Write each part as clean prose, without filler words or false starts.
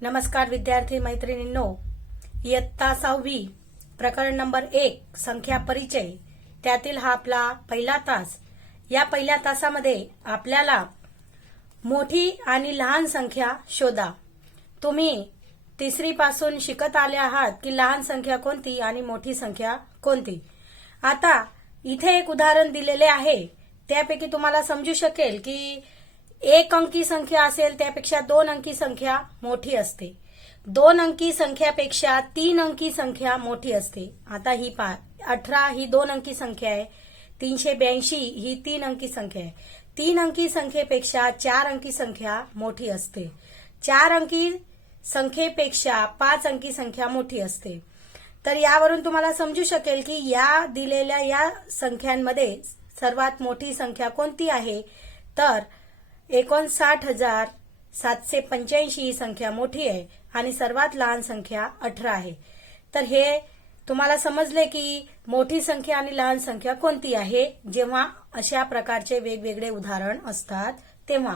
नमस्कार विद्यार्थी मैत्रिणींनो, इयत्ता 6वी प्रकरण नंबर 1 संख्या परिचय त्यातील हा आपला पहिला तास। या पहिल्या तासामध्ये आपल्याला मोठी आणि लहान संख्या शोधा। तुम्ही तिसरी पासून शिकत आले आहात की लहान संख्या कोणती आणि मोठी संख्या कोणती। आता इथे एक उदाहरण दिलेले आहे, त्यापैकी तुम्हाला समजू शकेल की एक अंकी संख्या असेल त्यापेक्षा 2 अंकी संख्या मोठी असते, 2 अंकी संख्यापेक्षा 3 अंकी संख्या मोठी असते। आता ही 18 ही 2 अंकी संख्या आहे, 382 ही 3 अंकी संख्या आहे। 3 अंकी संख्येपेक्षा 4 अंकी संख्या मोठी असते, 4 अंकी संख्येपेक्षा 5 अंकी संख्या मोठी असते। तर यावरून तुम्हाला समजू शकेल की या दिलेल्या या संख्यांमध्ये सर्वात मोठी संख्या कोणती आहे। तर 59,785 ही संख्या मोठी आहे आणि सर्वात लहान संख्या 18 आहे। तर हे तुम्हाला समजले की मोठी संख्या आणि लहान संख्या कोणती आहे जेव्हा अशा प्रकारचे वेगवेगळे उदाहरण असतात तेव्हा।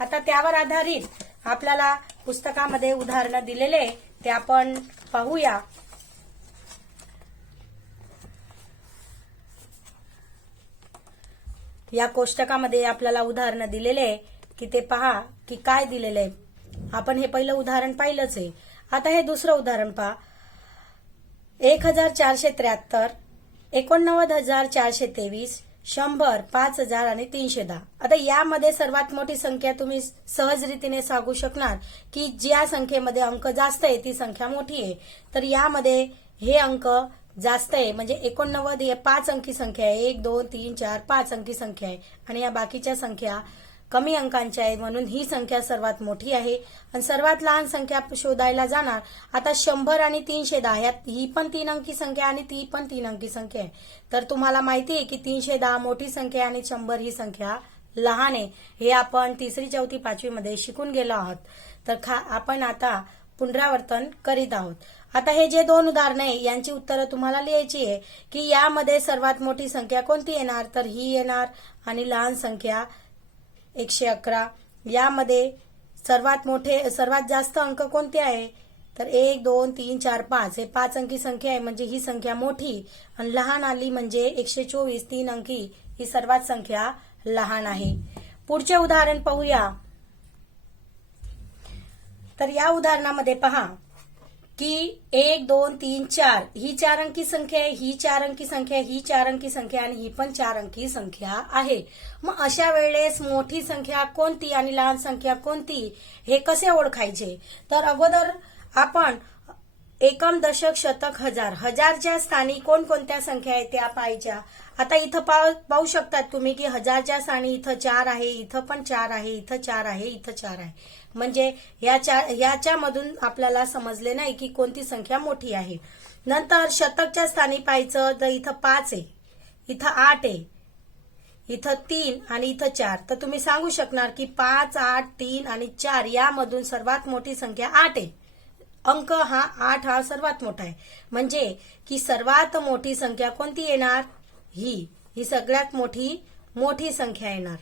आता त्यावर आधारित आपल्याला पुस्तकामध्ये उदाहरण दिलेले ते आपण पाहूया। या कोष्टकामध्ये आपल्याला उदाहरण दिलेले की ते पहा की काय दिलेले आहे। आपण हे पहिलं उदाहरण पाहिलंच आहे। आता हे दुसरं उदाहरण पहा, 1473, 89,423, 100, 5,000 आणि 310। आता यामध्ये सर्वात मोठी संख्या तुम्ही सहज रीतीने सांगू शकणार की ज्या संख्येमध्ये अंक जास्त आहे ती संख्या मोठी आहे। तर यामध्ये हे अंक जास्त आहे म्हणजे 89 ही 5 अंकी संख्या आहे, 1 2 3 4 5 अंकी संख्या आहे आणि या बाकीच्या संख्या कमी अंकांच्या आहे म्हणून ही संख्या सर्वात मोठी आहे। आणि सर्वात लहान संख्या शोधायला जाणार। आता 100 आणि 310 ही पण 3 अंकी संख्या आणि ती पण 3 अंकी संख्या आहे। तर तुम्हाला माहिती आहे की 310 मोठी संख्या आणि 100 ही संख्या लहान आहे। हे आपण तिसरी चौथी पाचवी मध्ये शिकून गेलो आहोत। तर आपण आता पुनरावर्तन करीत आहोत। आता हे जे 2 उदाहरणे आहे यांची उत्तरं तुम्हाला लिहायची आहे की यामध्ये सर्वात मोठी संख्या कोणती येणार। तर ही येणार आणि लहान संख्या 111। यामध्ये सर्वात जास्त अंक कोणते आहे तर 1 2 3 4 5 हे 5 अंकी संख्या आहे म्हणजे ही संख्या मोठी आणि लहान आली म्हणजे 124 3 अंकी ही सर्वात संख्या लहान आहे। पुढचे उदाहरण पाहूया। तर या उदाहरणामध्ये पहा की 1 2 3 4 ही 4 अंकी संख्या आहे, ही 4 अंकी संख्या आहे, ही 4 अंकी संख्या आणि ही पण 4 अंकी संख्या आहे। मग अशा वेळेस मोठी संख्या कोणती आणि लहान संख्या कोणती हे कसे ओळखायचे। तर अगोदर आपण एकम दशक शतक हजार हजारच्या स्थानी कोणकोणत्या संख्या आहेत त्या पाहायच्या। आता इथं पाहू शकतात तुम्ही की हजारच्या स्थानी इथं 4 आहे, इथं पण 4 आहे, इथं 4 आहे, इथं 4 आहे म्हणजे याच्यामधून आपल्याला समजले नाही की कोणती संख्या मोठी आहे। नंतर शतकच्या स्थानी पाहायचं तर इथं 5 आहे, इथं 8 आहे, इथं 3 आणि इथं 4। तर तुम्ही सांगू शकणार की 5 8 3 आणि 4 यामधून सर्वात मोठी संख्या 8 आहे। अंक हा 8 हा सर्वात मोठा आहे म्हणजे की सर्वात मोठी संख्या कोणती येणार, ही सगळ्यात मोठी संख्या येणार।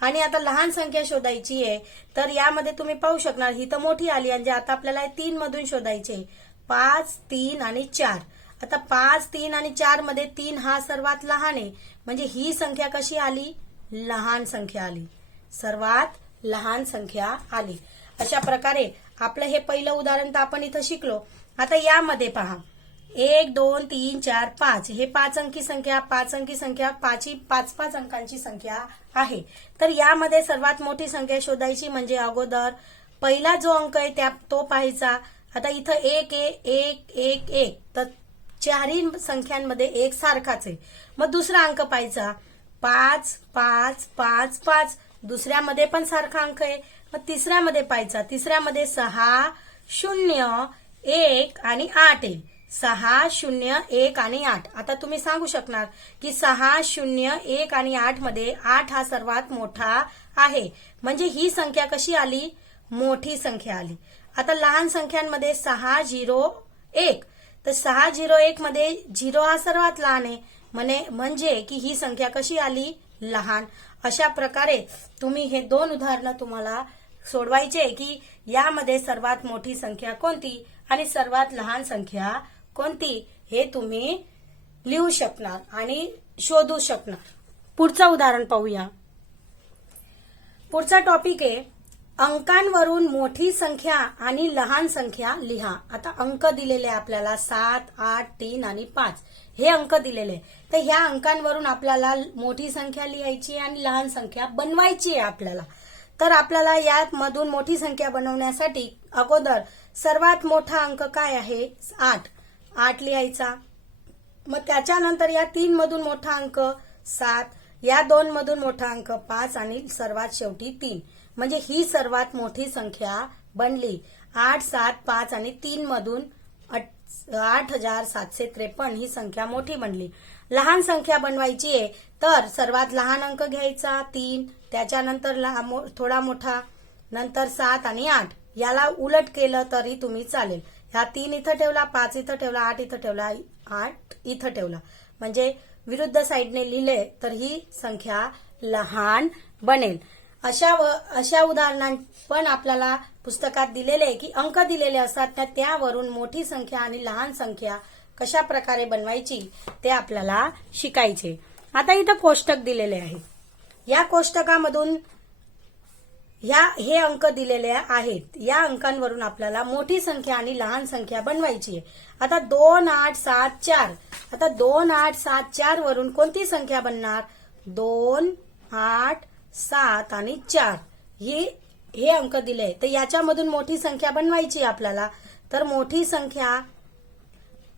आणि आता लहान संख्या शोधायची आहे तर यामध्ये तुम्ही पाहू शकणार ही तर मोठी आली आणि आता आपल्याला 3 मधून शोधायचे 5 3 आणि 4। आता 5 3 आणि 4 मध्ये 3 हा सर्वात लहान आहे म्हणजे ही संख्या कशी आली, लहान संख्या आली, सर्वात लहान संख्या आली। अशा प्रकारे आपलं हे पहिलं उदाहरण तर आपण इथं शिकलो। आता यामध्ये पहा 1 2 3 4 5 हे 5 अंकी संख्या 5 अंकी संख्या 5 अंकांची संख्या आहे। तर यामध्ये सर्वात मोठी संख्या शोधायची म्हणजे अगोदर पहिला जो अंक आहे तो पाहायचा। आता इथं 1 आहे 1 1 1 तर चारही संख्यांमध्ये 1 सारखाच आहे। मग दुसरा अंक पाहायचा 5 5 5 5 दुसऱ्यामध्ये पण सारखा अंक आहे। मग तिसऱ्यामध्ये पाहायचा, तिसऱ्यामध्ये 6 0 1 आणि 8 आहे, 6 0 1 आणि 8। आता तुम्ही सांगू शकणार की 6 0 1 आणि 8 मध्ये 8 हा सर्वात मोठा आहे म्हणजे ही संख्या कशी आली, मोठी संख्या आली। आता लहान संख्यांमध्ये 6 0 1 तर 6 0 1 मध्ये 0 हा सर्वात लहान आहे म्हणजे की ही संख्या कशी आली, लहान। अशा प्रकारे तुम्ही हे 2 उदाहरणं तुम्हाला सोडवायचे की यामध्ये सर्वात मोठी संख्या कोणती आणि सर्वात लहान संख्या कोणती हे तुम्ही लिहू शकणार आणि शोधू शकणार. पुढचं उदाहरण पाहूया. पुढचा टॉपिक आहे अंकांवरून मोठी संख्या आणि लहान संख्या लिहा. आता अंक दिलेले आपल्याला 7, 8, 3 आणि 5 हे अंक दिलेले. तर ह्या अंकांवरून आपल्याला मोठी संख्या लिहायची आणि लहान संख्या बनवायची आहे आपल्याला. तर आपल्याला यात मधून मोठी संख्या बनवण्यासाठी अगोदर सर्वात मोठा अंक काय आहे 8 लिहायचा. मग त्याच्यानंतर या 3 मधून मोठा अंक 7, या 2 मधून मोठा अंक 5 आणि सर्वात शेवटी 3. म्हणजे ही सर्वात मोठी संख्या बनली. 8, 7, 5 आणि 3 मधून 8753 ही संख्या मोठी बनली. लहान संख्या बनवायची आहे तर सर्वात लहान अंक घ्यायचा 3, त्याच्यानंतर थोडा मोठा, नंतर 7 आणि 8. याला उलट केलं तरी तुम्ही चालेल. ह्या 3 इथं ठेवला, 5 इथं ठेवला, 8 इथं ठेवला, 8 इथं ठेवला. म्हणजे विरुद्ध साईडने लिहिले तर ही संख्या लहान बनेल. अशा उदाहरणां पण आपल्याला पुस्तकात दिलेले आहे की अंक दिलेले असतात त्यावरून मोठी संख्या आणि लहान संख्या कशा प्रकारे बनवायची ते आपल्याला शिकायचे. आता इथं कोष्टक दिलेले आहे. या कोष्टकामधून हे अंक दिलेले आहेत. या अंकांवरून आपल्याला मोठी संख्या आणि लहान संख्या बनवायची आहे. आता 2, 8, 7, 4. आता 2, 8, 7, 4 वरून कोणती संख्या बनणार 2, 8, 7 आणि 4 हे अंक दिले. तर याच्यामधून मोठी संख्या बनवायची आपल्याला. तर मोठी संख्या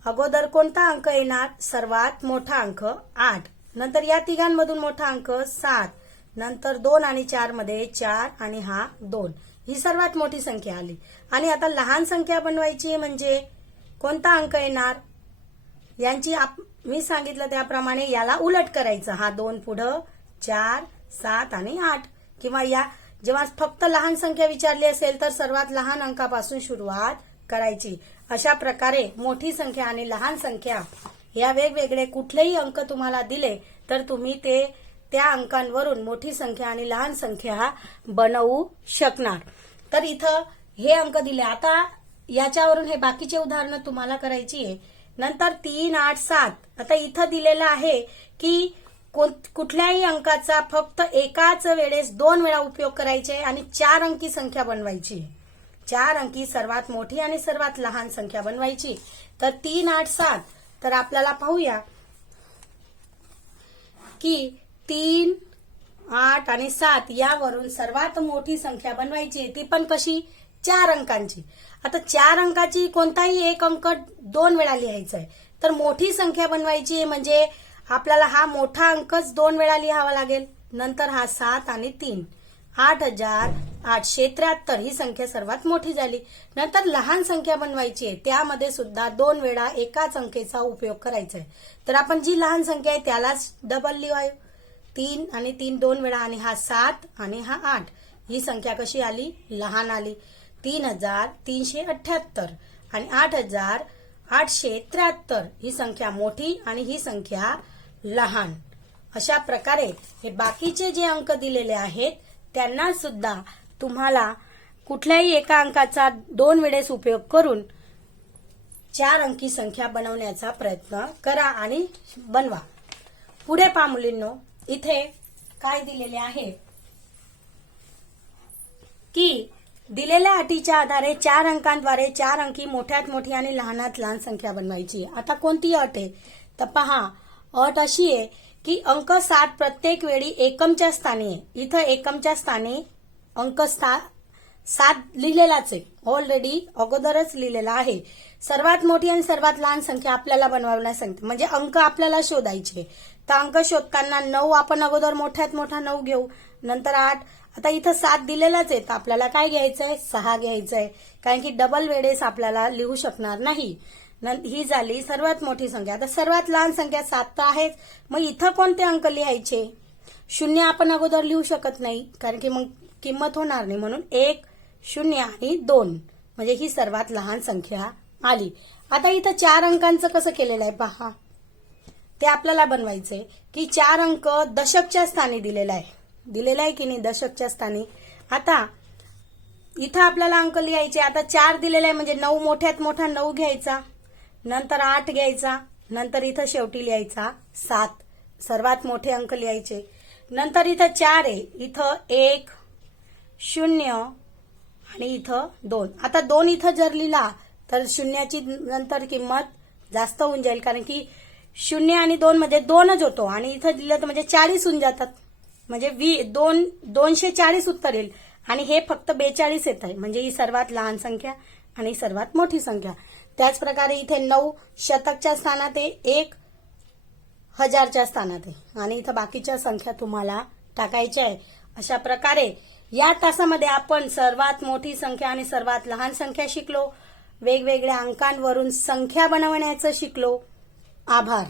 अगोदर कोणता अंक येणार सर्वात मोठा अंक 8, नंतर या तिघांमधून मोठा अंक 7, नंतर 2 आणि 4 मध्ये 4 आणि हा 2 ही सर्वात मोठी संख्या आली. आणि आता लहान संख्या बनवायची म्हणजे कोणता अंक येणार यांची मी सांगितलं त्याप्रमाणे याला उलट करायचं. हा 2 पुढं 4, 7 आणि 8. किंवा या जेव्हा फक्त लहान संख्या विचारली असेल तर सर्वात लहान अंकापासून सुरुवात करायची. अशा प्रकारे मोठी संख्या आणि लहान संख्या या वेगवेगळे कुठलेही अंक तुम्हाला दिले तर तुम्ही ते त्या अंकांवरून मोठी संख्या आणि लहान संख्या बनवू शकणार. तर इथं हे अंक दिले. आता याच्यावरून हे बाकीचे उदाहरणं तुम्हाला करायची आहे. नंतर 3, 8, 7. आता इथं दिलेलं आहे की कुठल्याही अंकाचा फक्त एकाच वेळेस 2 वेळा उपयोग करायचे आणि 4 अंकी संख्या बनवायची. 4 अंकी सर्वात मोठी आणि सर्वात लहान संख्या बनवायची. तर 3, 8, 7. तर आपल्याला पाहूया की 3, 8 आणि 7 यावरून सर्वात मोठी संख्या बनवायची. ती पण कशी 4 अंकांची. आता 4 अंकाची कोणताही एक अंक 2 वेळा लिहायचा आहे. तर मोठी संख्या बनवायची म्हणजे आपल्याला हा मोठा अंकच 2 वेळा लिहावा लागेल. नंतर हा 7 आणि 3 8873 ही संख्या सर्वात मोठी झाली. नंतर लहान संख्या बनवायची आहे त्यामध्ये सुद्धा 2 वेळा एकाच अंकेचा उपयोग करायचा आहे. तर आपण जी लहान संख्या आहे त्यालाच डबल लिहाय. 3 आणि 3 2 वेळा आणि हा 7 आणि हा 8 ही संख्या कशी आली लहान आली. 3378 आणि 8873 ही संख्या मोठी आणि ही संख्या लहान. अशा प्रकारे हे बाकीचे जे अंक दिलेले आहेत त्यांना सुद्धा तुम्हाला कुठल्याही एका अंकाचा 2 वेळेस उपयोग करून 4 अंकी संख्या बनवण्याचा प्रयत्न करा आणि बनवा. पुढे पहा मुलींनो, इथे काय दिलेले आहे की दिलेल्या अटीच्या आधारे 4 अंकांद्वारे 4 अंकी मोठ्यात मोठी आणि लहानात लहान संख्या बनवायची. आता कोणती अट आहे तर पहा, अट अशी आहे की अंक 7 प्रत्येक वेळी एकमच्या स्थानी आहे. इथं एकमच्या स्थानी अंक 7 लिहिलेलाच आहे. ऑलरेडी अगोदरच लिहिलेला आहे. सर्वात मोठी आणि सर्वात लहान संख्या आपल्याला बनवायला सांगते. म्हणजे अंक आपल्याला शोधायचे. तर अंक शोधताना 9 आपण अगोदर मोठ्यात मोठा 9 घेऊ, नंतर 8. आता इथं 7 दिलेलाच आहे तर आपल्याला काय घ्यायचंय 6 घ्यायचंय. कारण की डबल वेळेस आपल्याला लिहू शकणार नाही. ही झाली सर्वात मोठी संख्या. आता सर्वात लहान संख्या 7 तर आहेच. मग इथं कोणते अंक लिहायचे 0 आपण अगोदर लिहू शकत नाही कारण की मग किंमत होणार नाही. म्हणून 1, 0 आणि 2 म्हणजे ही सर्वात लहान संख्या आली. आता इथं 4 अंकांचं कसं केलेलं आहे पहा, ते आपल्याला बनवायचंय की 4 अंक दशकच्या स्थानी दिलेला आहे की नाही दशकच्या स्थानी. आता इथं आपल्याला अंक लिहायचे. आता 4 दिलेला आहे म्हणजे 9 मोठ्यात मोठा 9 घ्यायचा, नंतर 8 घ्यायचा, नंतर इथं शेवटी लिहायचा 7. सर्वात मोठे अंक लिहायचे. नंतर इथं 4 आहे, इथं 1 0 आणि इथं 2. आता 2 इथं जर लिहिला तर शून्याची नंतर किंमत जास्त होऊन जाईल, कारण की 0 आणि 2 मध्ये 2च होतो आणि इथं दिलं तर म्हणजे 40 होऊन जातात. म्हणजे 240 उत्तर येईल आणि हे फक्त 42 येत आहे. म्हणजे ही सर्वात लहान संख्या आणि सर्वात मोठी संख्या. त्याचप्रकारे इथे 9 शतकच्या स्थानात आहे, 1 हजारच्या स्थानात आहे आणि इथं बाकीच्या संख्या तुम्हाला टाकायच्या आहे. अशा प्रकारे या तासामध्ये आपण सर्वात मोठी संख्या आणि सर्वात लहान संख्या शिकलो. वेगवेगळ्या अंकांवरून संख्या बनवण्याचं शिकलो. आभार.